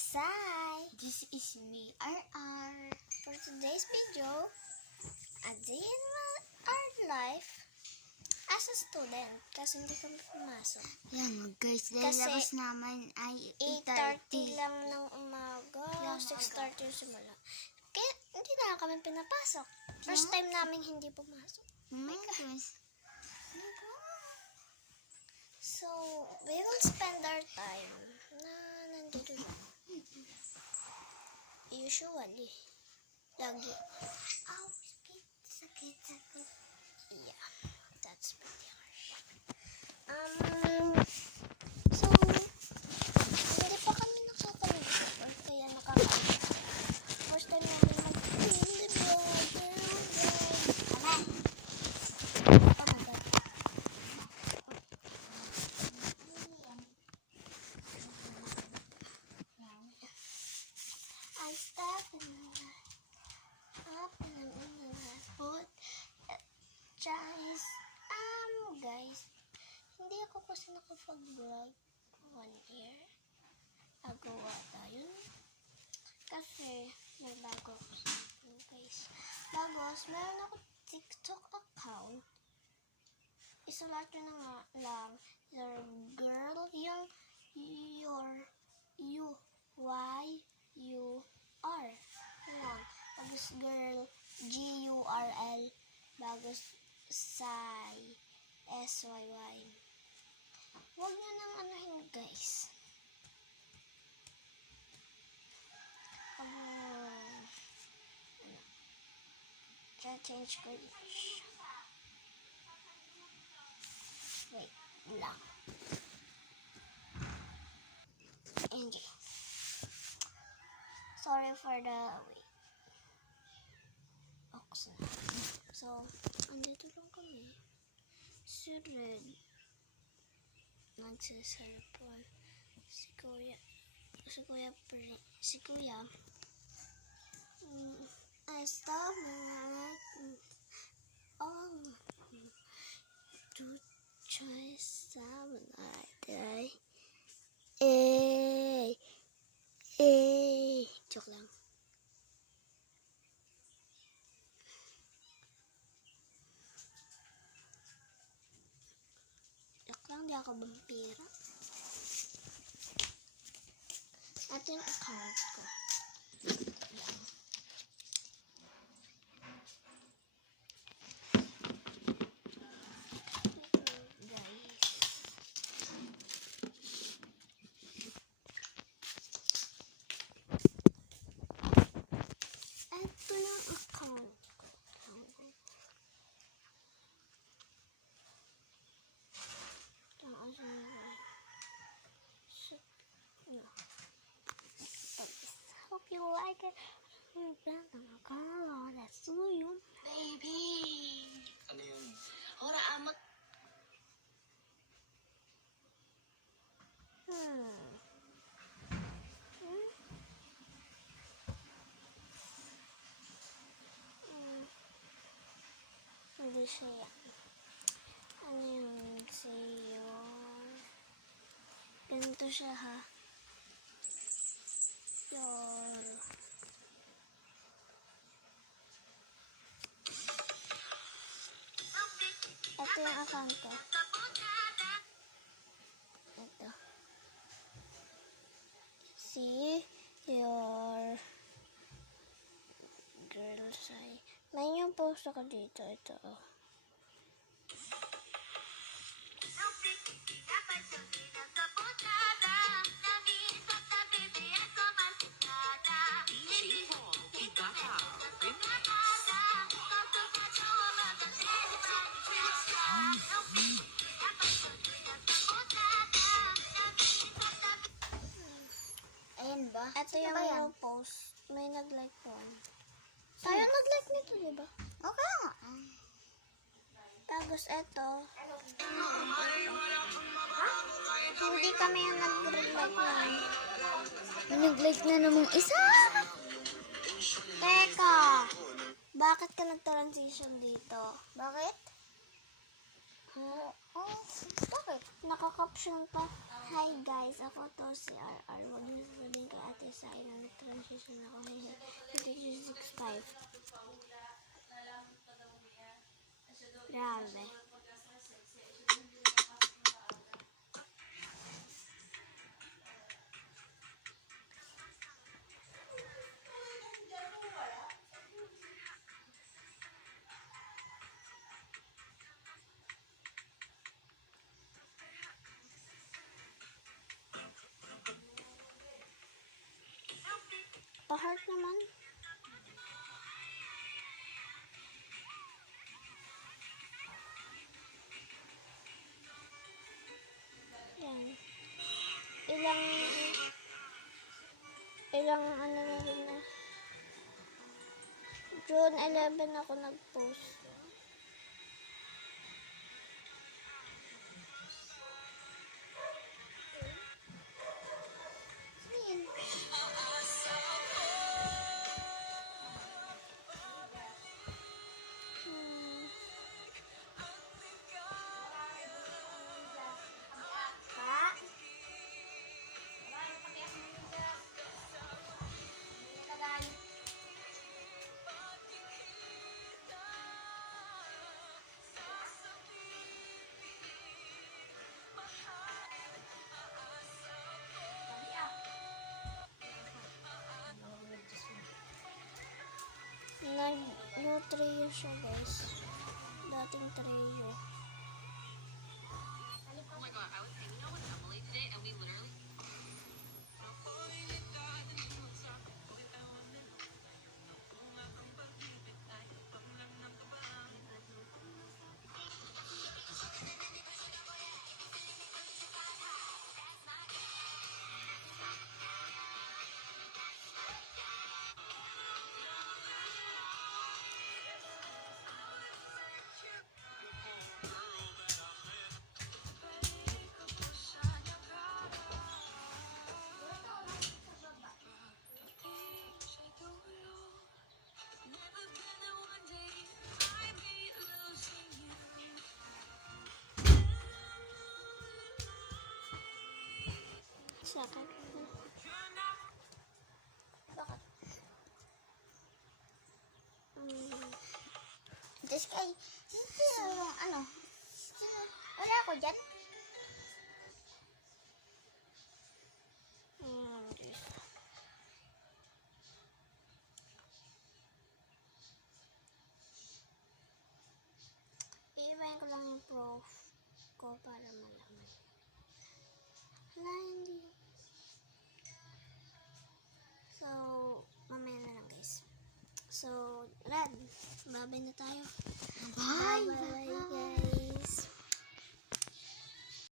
Sai. This is me, RR. For today's video, a day in our life as a student. Kasi hindi kami pumasok. Yan guys, dahil Kasi labas naman ay 8:30 8:30. lang ng umaga. Yan, 6:30 yung simula. Kaya hindi na kami pinapasok. First time namin hindi pumasok. Guys. So, we will spend our time na nandito lang. Usually. Lagi. Ow, sakit. Yeah, that's pretty harsh. So, hindi pa kami nakakalimutan. Kaya nakakalimutan. First time namin mag-film, diba? I step in the up and in the foot. Guys, hindi ako kasi nakapag-vlog 1 year ago ata yun. Kasi may bago ako sa akin, guys. Bagos, meron ako TikTok account. Isulat nyo na nga lang, your girl, yung Y-U-R. Yan. Bagos girl, G-U-R-L. Bagos Sai. S-Y-Y. Huwag nyo nang anuhin, guys. Change ko yun. Wait lang. And sorry for the wait. Oxen. So, andito lang kami. Si Red. Nagsasarapon. Si Kuya. I stop to try something like joke lang. Di ako vampira. Ito yung account ko. Ito yung account ko. Hope you like it. That's you. Baby! Ano yun? Ora, amat. Hindi siya yan. Ano yung sa'yo? Ganito siya, ha? Ito yung account ko. Ito. See your girl say. May yung post ako dito. Ito, oh. Ayan ba? Ito Sino yung ba yan? yung post. May nag-like po. Tayo nag-like nito, diba? Okay nga. Tapos ito. Hindi kami yung nag-like na. May nag-like na namang isa. Teka! Bakit ka nag-transition dito? Bakit? Bakit? Naka-caption pa. Hi guys, ako to si RR. Huwag niyo sasabihin kay Ate Sai na nag-transition ako. Hindi 65. Grabe. Pa-heart naman. Yan. Ilang ano na rin na. June 11 ako nag-post. Nag-new trio siya guys. Dating trio. Oh my god, I was hanging out with Emily today and we literally Sakit. Bakit? Mm. Diyos kay, sino yung ano? Wala ako dyan. Diyos. Iiwain ko lang yung proof ko para malaman. Hala, hindi. So, mamaya na lang guys. So, Rad, babay na tayo. Bye! Bye.